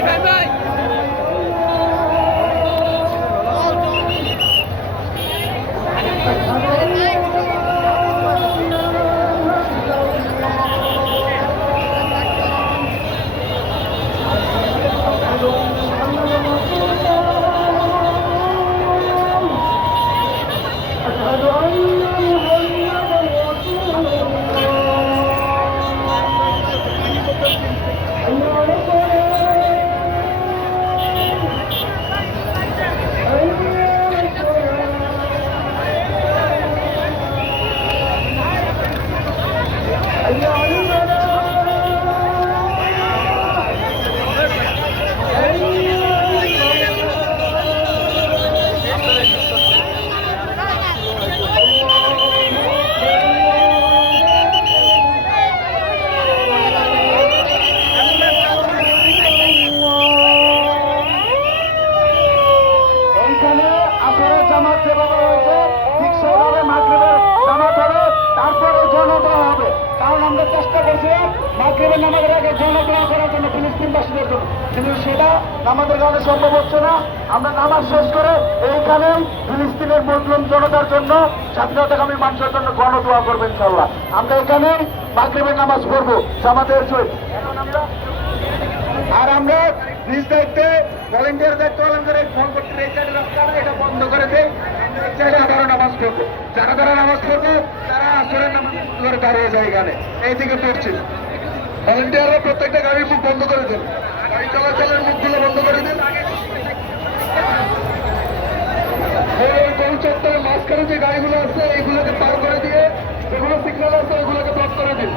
ভাই ভাই Come on, come on. করেছিলাম মাগরিবের নামাজের আগে জনগণনা করার জন্য ফিলিস্তিনবাসীদের জন্য। কিন্তু সেটা আমাদের কারণে সম্ভব হচ্ছে না। আমরা নামাজ শেষ করে এইখানে ফিলিস্তিনের মুসলিম জনতার জন্য, স্বাধীনতাকামী মানুষের জন্য গণদোয়া করব ইনশাল্লাহ আমরা এখানে মাগরিবের নামাজ পড়ব সহিত আর আমরা নিজ দায়িত্বে ভলেন্টিয়ার দায়িত্ব পালন করে ফোন করতে এই সাইডে রাস্তা এটা বন্ধ করে দেয় এই নামাজ পড়ব, যারা যারা নামাজ পড়ব করে দাঁড়িয়ে যায় এখানে। এইদিকে পড়ছে। ভলেন্টিয়াররা প্রত্যেকটা গাড়ির মুখ বন্ধ করে দেন। গাড়ি চলাচলের মুখগুলো বন্ধ করে দেন। চত্বরের মাঝখানে যে গাড়িগুলো আছে, এইগুলোকে পার করে দিয়ে যেগুলো সিগন্যাল আছে, ওইগুলোকে ব্লক করে দিন।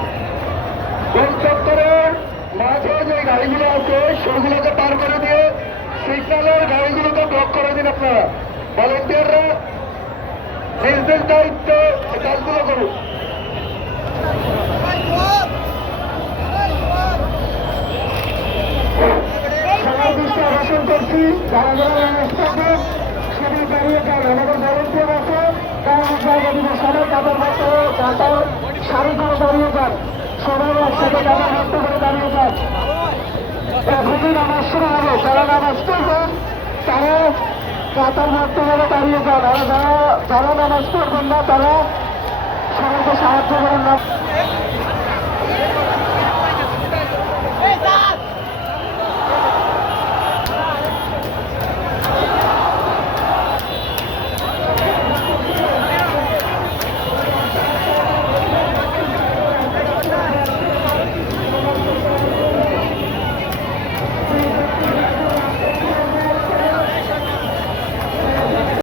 গরু চত্বরের মাঝে যে গাড়িগুলো আছে, সেগুলোকে পার করে দিয়ে সিগন্যালের গাড়িগুলোকে ব্লক করে দিন আপনারা। ভলেন্টিয়াররা নিজ নিজ দায়িত্বে কাজগুলো করুন। যান, আমাদের কারণ জায়গা সবাই কাতার মতো কাতার সারি করে দাঁড়িয়ে যান। সবাই একসাথে কাতার মতো করে দাঁড়িয়ে হবে যারা নামাজ পড়বেন, তারা কাতার মতো করে দাঁড়িয়ে যান। আর যারা যারা নামাজ পড়বেন না, তারা সবাইকে সাহায্য করেন না।